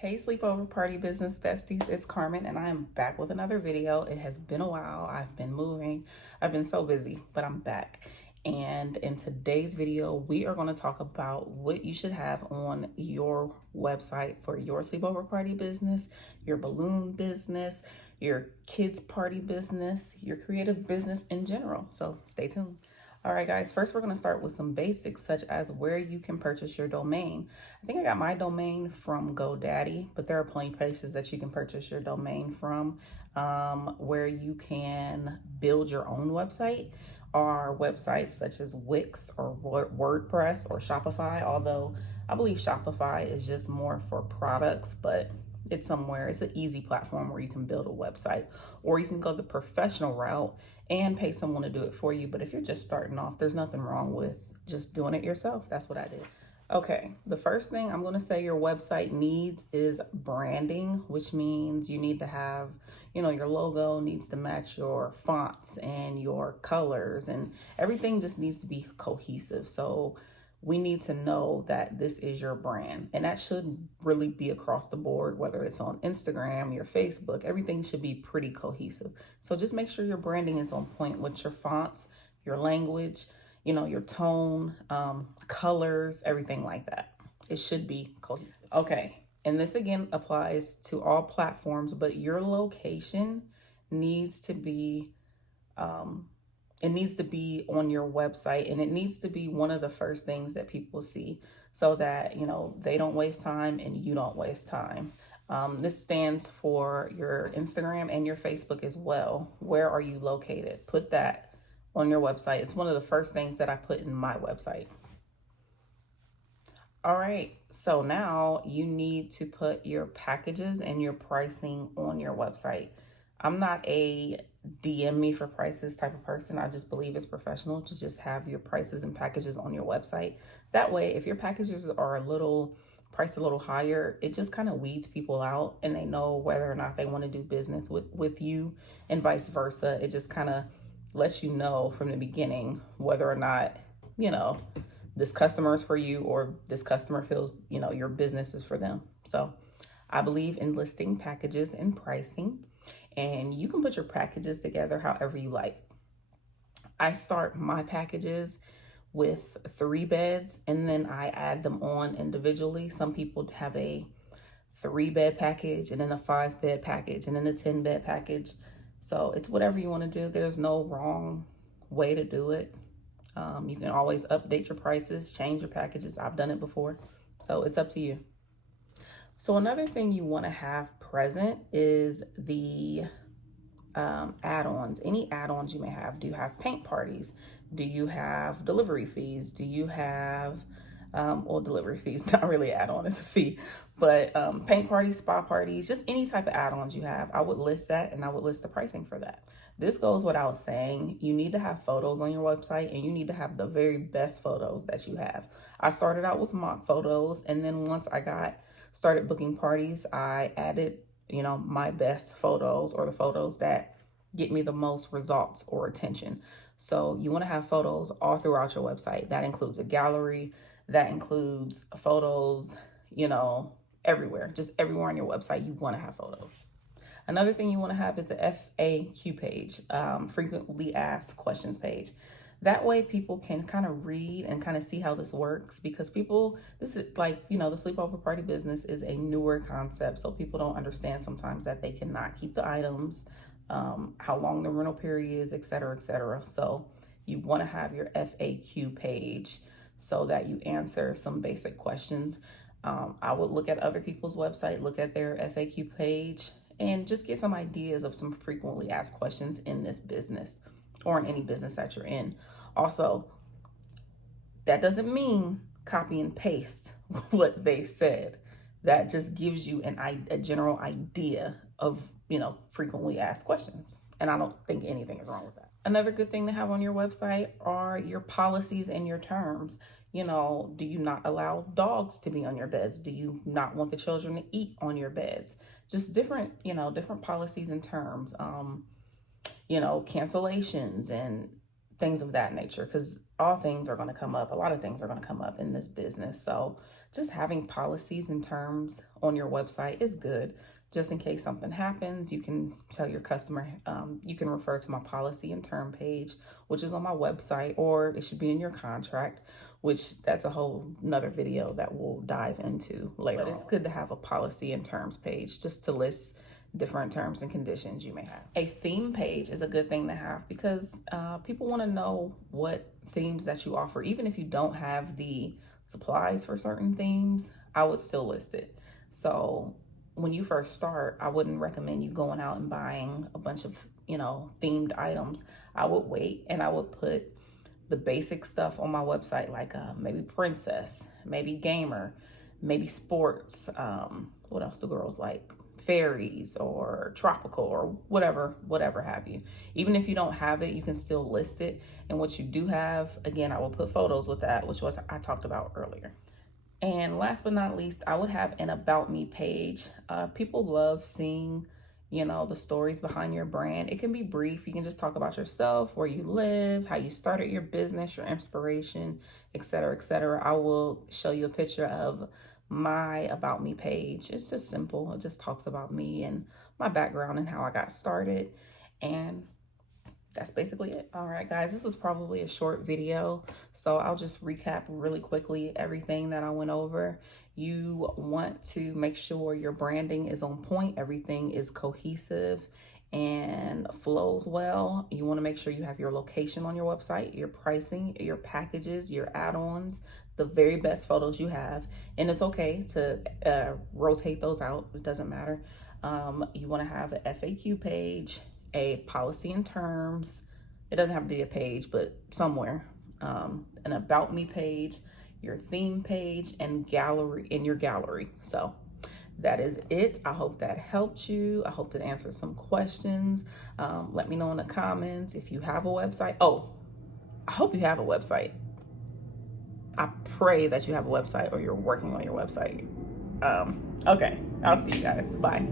Hey, Sleepover Party Business Besties, it's Carmen, and I am back with another video. It has been a while. I've been moving. I've been so busy, but I'm back. And in today's video, we are going to talk about what you should have on your website for your sleepover party business, your balloon business, your kids' party business, your creative business in general. So stay tuned. All right, guys, first we're going to start with some basics such as where you can purchase your domain. I think I got my domain from GoDaddy, but there are plenty of places that you can purchase your domain from where you can build your own website or websites such as Wix or WordPress or Shopify, although I believe Shopify is just more for products, but it's an easy platform where you can build a website, or you can go the professional route and pay someone to do it for you. But if you're just starting off, there's nothing wrong with just doing it yourself. That's what I did. Okay, the first thing I'm going to say your website needs is branding, which means you need to have, your logo needs to match your fonts and your colors, and everything just needs to be cohesive. So we need to know that this is your brand, and that should really be across the board, whether it's on Instagram, your Facebook, everything should be pretty cohesive. So just make sure your branding is on point with your fonts, your language, your tone, colors, everything like that. It should be cohesive. Okay, and this again applies to all platforms, but your location needs to be it needs to be on your website, and it needs to be one of the first things that people see so that, they don't waste time and you don't waste time. This stands for your Instagram and your Facebook as well. Where are you located? Put that on your website. It's one of the first things that I put in my website. All right, so now you need to put your packages and your pricing on your website. I'm not a DM me for prices type of person. I just believe it's professional to just have your prices and packages on your website. That way, if your packages are priced a little higher, it just kind of weeds people out and they know whether or not they want to do business with you, and vice versa. It just kind of lets you know from the beginning whether or not, this customer is for you, or this customer feels, your business is for them. So I believe in listing packages and pricing, and you can put your packages together however you like. I start my packages with 3 beds, and then I add them on individually. Some people have a 3-bed package, and then a 5-bed package, and then a 10-bed package. So it's whatever you want to do. There's no wrong way to do it. You can always update your prices, change your packages. I've done it before, so it's up to you. So another thing you want to have present is the add-ons. Any add-ons you may have. Do you have paint parties? Do you have delivery fees? Do you have, delivery fees, not really add-on, it's a fee, but paint parties, spa parties, just any type of add-ons you have, I would list that, and I would list the pricing for that. This goes without saying. You need to have photos on your website, and you need to have the very best photos that you have. I started out with mock photos, and then once I started booking parties, I added, my best photos, or the photos that get me the most results or attention. So you want to have photos all throughout your website. That includes a gallery, that includes photos, everywhere. Just everywhere on your website, you want to have photos. Another thing you want to have is a FAQ page, frequently asked questions page. That way people can kind of read and kind of see how this works, because this is like, the sleepover party business is a newer concept. So people don't understand sometimes that they cannot keep the items, how long the rental period is, et cetera, et cetera. So you want to have your FAQ page so that you answer some basic questions. I would look at other people's website, look at their FAQ page, and just get some ideas of some frequently asked questions in this business or in any business that you're in. Also, that doesn't mean copy and paste what they said. That just gives you a general idea of, frequently asked questions. And I don't think anything is wrong with that. Another good thing to have on your website are your policies and your terms. Do you not allow dogs to be on your beds? Do you not want the children to eat on your beds? Just different policies and terms, cancellations and things of that nature, because all things are going to come up. A lot of things are going to come up in this business. So just having policies and terms on your website is good. Just in case something happens, you can tell your customer, you can refer to my policy and term page, which is on my website, or it should be in your contract, which that's a whole nother video that we'll dive into later. But it's good to have a policy and terms page just to list different terms and conditions you may have. A theme page is a good thing to have because people want to know what themes that you offer. Even if you don't have the supplies for certain themes, I would still list it. So when you first start, I wouldn't recommend you going out and buying a bunch of, themed items. I would wait and I would put the basic stuff on my website, like maybe princess, maybe gamer, maybe sports. What else do girls like? Fairies or tropical or whatever have you. Even if you don't have it, you can still list it. And what you do have, again, I will put photos with that, which was I talked about earlier. And last but not least, I would have an about me page. People love seeing, the stories behind your brand. It can be brief. You can just talk about yourself, where you live, how you started your business, your inspiration, etc., etc. I will show you a picture of my about me page. It's just simple. It just talks about me and my background and how I got started. And that's basically it. All right, guys, this was probably a short video, so I'll just recap really quickly everything that I went over. You want to make sure your branding is on point, everything is cohesive and flows well. You want to make sure you have your location on your website, your pricing, your packages, your add-ons, the very best photos you have. And it's okay to rotate those out. It doesn't matter. You want to have an FAQ page, a policy and terms. It doesn't have to be a page, but somewhere. An about me page, your theme page, and your gallery. So that is it. I hope that helped you. I hope that answered some questions. Let me know in the comments if you have a website. Oh, I hope you have a website. I pray that you have a website or you're working on your website. Okay, I'll see you guys. Bye.